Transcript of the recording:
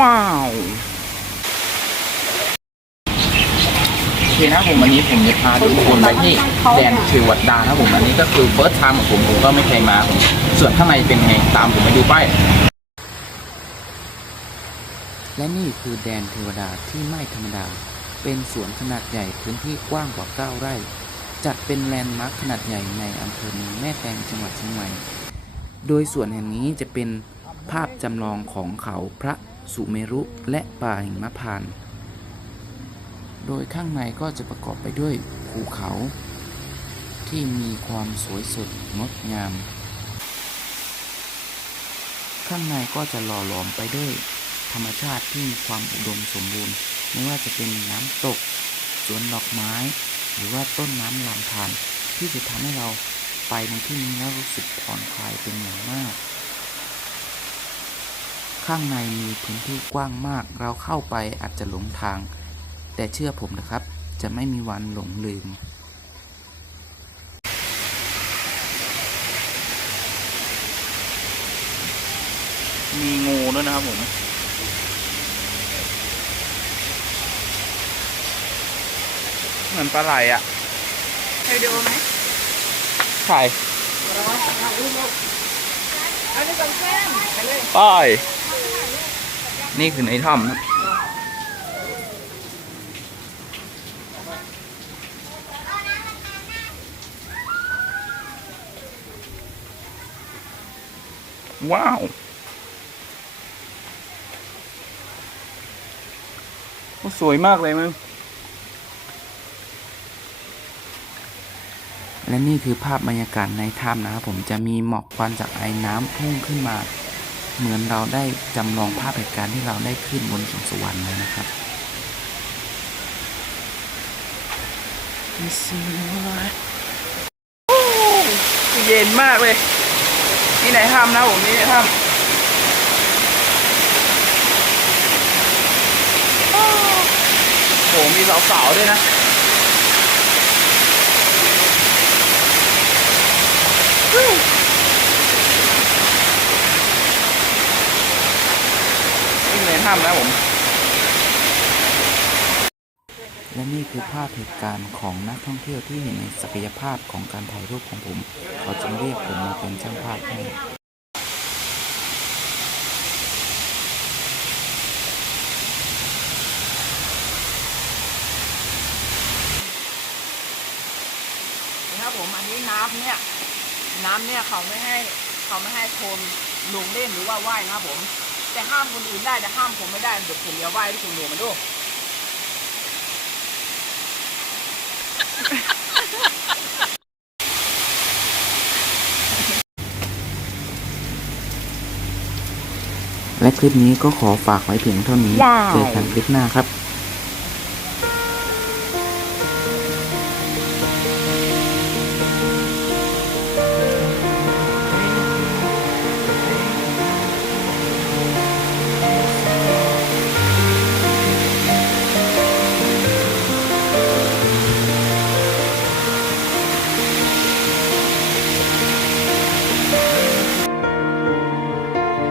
ว้าวโอเคนะผมวันนี้ผมจะพาทุกคนไปที่แดนเทวดานะผมอันนี้ก็คือเฟิร์สไทม์ของผมผมก็ไม่เคยมาผมส่วนข้างในเป็นไงตามผมไปดูไปและนี่คือแดนเทวดาที่ไม่ธรรมดา เป็นสวนขนาดใหญ่พื้นที่กว้างกว่า 9 ไร่ จัดเป็นแลนด์มาร์คขนาดใหญ่ในอำเภอเมืองแม่แตงจังหวัดเชียงใหม่ โดยส่วนแห่งนี้จะเป็นภาพจำลองของเขาพระ สุเมรุและป่าหิมพานต์โดยข้างในก็จะประกอบไปด้วยภูเขา ที่มีความสวยสดงดงาม ข้างในก็จะหล่อหลอมไปด้วยธรรมชาติที่มีความอุดมสมบูรณ์ ไม่ว่าจะเป็นน้ำตก สวนดอกไม้ หรือว่าต้นน้ำลำธารที่จะทำให้เราไปในที่นี้แล้วรู้สึกผ่อนคลายเป็นอย่างมาก ข้างในมีพื้นที่กว้างมาก เราเข้าไปอาจจะหลงทาง แต่เชื่อผมนะครับ จะไม่มีวันหลงลืม มีงูด้วยนะครับผมเหมือนปลาไหลอะให้ดูไหมใช่เอาไป นี่คือในถ้ำนะว้าว สวยมากเลยมึง และนี่คือภาพบรรยากาศในถ้ำนะครับผมจะมีหมอกควันจากไอ้น้ำพุ่งขึ้นมา เหมือนเราได้จำลองภาพเหตุการณ์ที่เราได้ขึ้นบนสวงสวรรค์เลยนะครับเย็นมากเลยนี่ไหนถ้ำนะผมนี่ในถ้ำโอ้โหมีสาวๆด้วยนะ นี่คือในถ้ำนะผม และนี่คือภาพเหตุการณ์ของนักท่องเที่ยวที่เห็นในศักยภาพของการถ่ายรูปของผม เขาจึงเรียกผมมาเป็นช่างภาพให้นะครับผมอันนี้น้ำเนี่ยน้ำเนี่ยเขาไม่ให้เขาไม่ให้คนลงเล่นหรือว่าว่ายนะครับผม แต่ห้ามคนอื่นได้แต่ห้ามผมไม่ได้เดี๋ยวผมจะว่ายที่คุณลงมาดูและคลิปนี้ก็ขอฝากไว้เพียงเท่านี้ว้าวเจอกันคลิปหน้าครับ